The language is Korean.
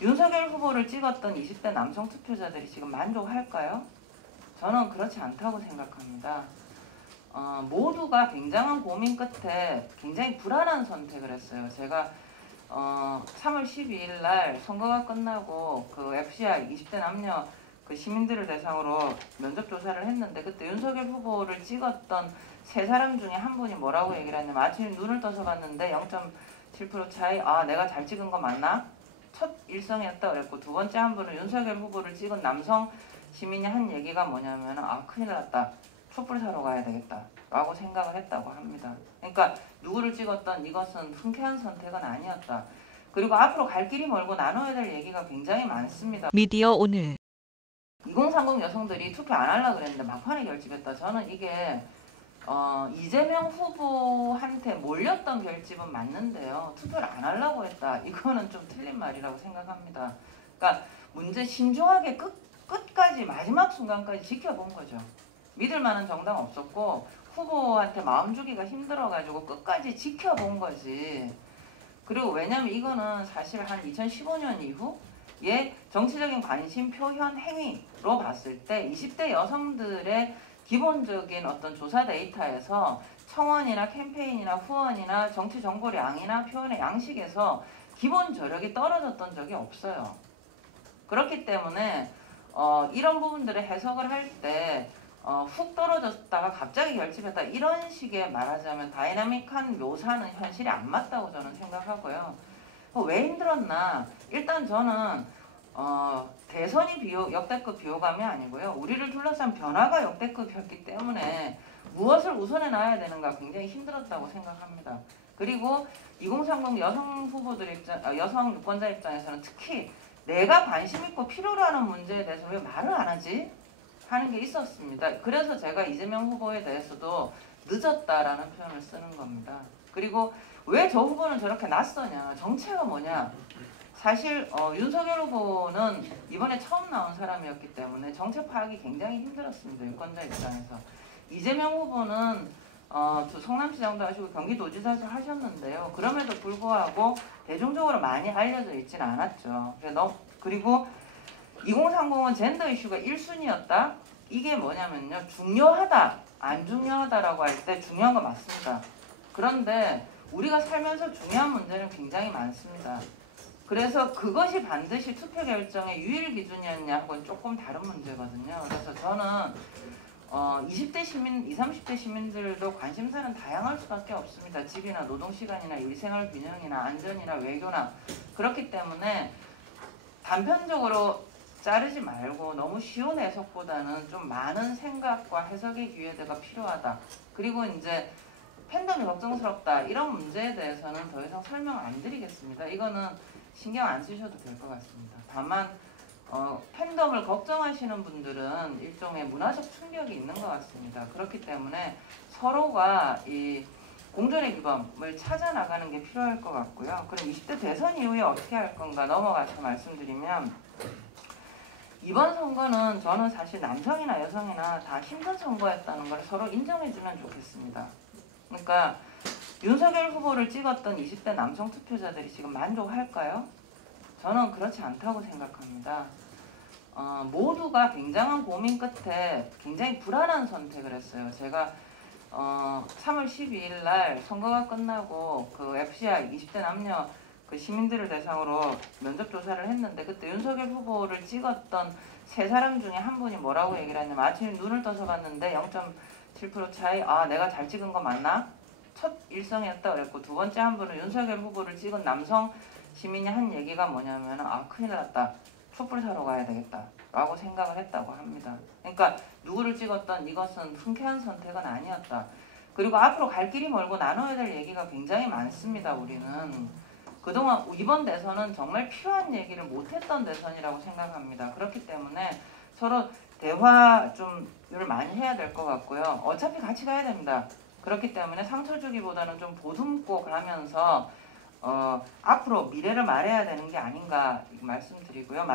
윤석열 후보를 찍었던 20대 남성 투표자들이 지금 만족할까요? 저는 그렇지 않다고 생각합니다. 모두가 굉장한 고민 끝에 굉장히 불안한 선택을 했어요. 제가 3월 12일 날 선거가 끝나고 그 FCI 20대 남녀 그 시민들을 대상으로 면접 조사를 했는데, 그때 윤석열 후보를 찍었던 세 사람 중에 한 분이 뭐라고 얘기를 했냐면, 아침에 눈을 떠서 봤는데 0.7% 차이, 아 내가 잘 찍은 거 맞나? 첫 일성이었다 그랬고, 두 번째 한 분은 윤석열 후보를 찍은 남성 시민이 한 얘기가 뭐냐면, 아 큰일 났다, 촛불 사러 가야 되겠다 라고 생각을 했다고 합니다. 그러니까 누구를 찍었던 이것은 흔쾌한 선택은 아니었다. 그리고 앞으로 갈 길이 멀고 나눠야 될 얘기가 굉장히 많습니다. 미디어 오늘 2030 여성들이 투표 안 하려고 그랬는데 막판에 결집했다. 저는 이게 이재명 후보한테 몰렸던 결집은 맞는데요, 투표를 안 하려고 했다, 이거는 좀 틀린 말이라고 생각합니다. 그러니까 문제 신중하게 끝까지 마지막 순간까지 지켜본 거죠. 믿을 만한 정당 없었고 후보한테 마음 주기가 힘들어가지고 끝까지 지켜본 거지. 그리고 왜냐면 이거는 사실 한 2015년 이후에 정치적인 관심 표현 행위로 봤을 때 20대 여성들의 기본적인 어떤 조사 데이터에서 청원이나 캠페인이나 후원이나 정치 정보량이나 표현의 양식에서 기본 저력이 떨어졌던 적이 없어요. 그렇기 때문에 이런 부분들의 해석을 할 때 훅 떨어졌다가 갑자기 결집했다, 이런 식의 말하자면 다이나믹한 묘사는 현실이 안 맞다고 저는 생각하고요. 왜 힘들었나? 일단 저는 대선이 역대급 비호감이 아니고요, 우리를 둘러싼 변화가 역대급이었기 때문에 무엇을 우선해 놔야 되는가 굉장히 힘들었다고 생각합니다. 그리고 2030 여성 후보들 여성 유권자 입장에서는 특히 내가 관심 있고 필요로 하는 문제에 대해서 왜 말을 안 하지? 하는 게 있었습니다. 그래서 제가 이재명 후보에 대해서도 늦었다라는 표현을 쓰는 겁니다. 그리고 왜 저 후보는 저렇게 낯서냐, 정체가 뭐냐. 사실 윤석열 후보는 이번에 처음 나온 사람이었기 때문에 정책 파악이 굉장히 힘들었습니다, 유권자 입장에서. 이재명 후보는 성남시장도 하시고 경기도지사도 하셨는데요, 그럼에도 불구하고 대중적으로 많이 알려져 있지는 않았죠. 그리고 2030은 젠더 이슈가 1순위였다? 이게 뭐냐면요, 중요하다, 안 중요하다라고 할 때 중요한 거 맞습니다. 그런데 우리가 살면서 중요한 문제는 굉장히 많습니다. 그래서 그것이 반드시 투표 결정의 유일 기준이었냐 하고는 조금 다른 문제거든요. 그래서 저는 20대 시민, 20, 30대 시민들도 관심사는 다양할 수밖에 없습니다. 집이나 노동시간이나 일생활 균형이나 안전이나 외교나. 그렇기 때문에 단편적으로 자르지 말고 너무 쉬운 해석보다는 좀 많은 생각과 해석의 기회가 필요하다. 그리고 이제 팬덤이 걱정스럽다, 이런 문제에 대해서는 더 이상 설명 안 드리겠습니다. 이거는 신경 안 쓰셔도 될 것 같습니다. 다만 팬덤을 걱정하시는 분들은 일종의 문화적 충격이 있는 것 같습니다. 그렇기 때문에 서로가 이 공존의 규범을 찾아 나가는 게 필요할 것 같고요. 그럼 20대 대선 이후에 어떻게 할 건가 넘어가서 말씀드리면, 이번 선거는 저는 사실 남성이나 여성이나 다 힘든 선거였다는 걸 서로 인정해주면 좋겠습니다. 그러니까 윤석열 후보를 찍었던 20대 남성 투표자들이 지금 만족할까요? 저는 그렇지 않다고 생각합니다. 모두가 굉장한 고민 끝에 굉장히 불안한 선택을 했어요. 제가 3월 12일 날 선거가 끝나고 그 FCI 20대 남녀 그 시민들을 대상으로 면접 조사를 했는데, 그때 윤석열 후보를 찍었던 세 사람 중에 한 분이 뭐라고 얘기를 했냐면, 아침에 눈을 떠서 봤는데 0.7% 차이, 아 내가 잘 찍은 거 맞나? 첫 일성이었다 그랬고, 두 번째 한 분은 윤석열 후보를 찍은 남성 시민이 한 얘기가 뭐냐면, 아 큰일 났다, 촛불 사러 가야 되겠다 라고 생각을 했다고 합니다. 그러니까 누구를 찍었던 이것은 흔쾌한 선택은 아니었다. 그리고 앞으로 갈 길이 멀고 나눠야 될 얘기가 굉장히 많습니다. 우리는 그동안 이번 대선은 정말 필요한 얘기를 못했던 대선이라고 생각합니다. 그렇기 때문에 서로 대화 좀을 많이 해야 될 것 같고요. 어차피 같이 가야 됩니다. 그렇기 때문에 상처 주기보다는 좀 보듬고 가면서 앞으로 미래를 말해야 되는 게 아닌가 말씀드리고요.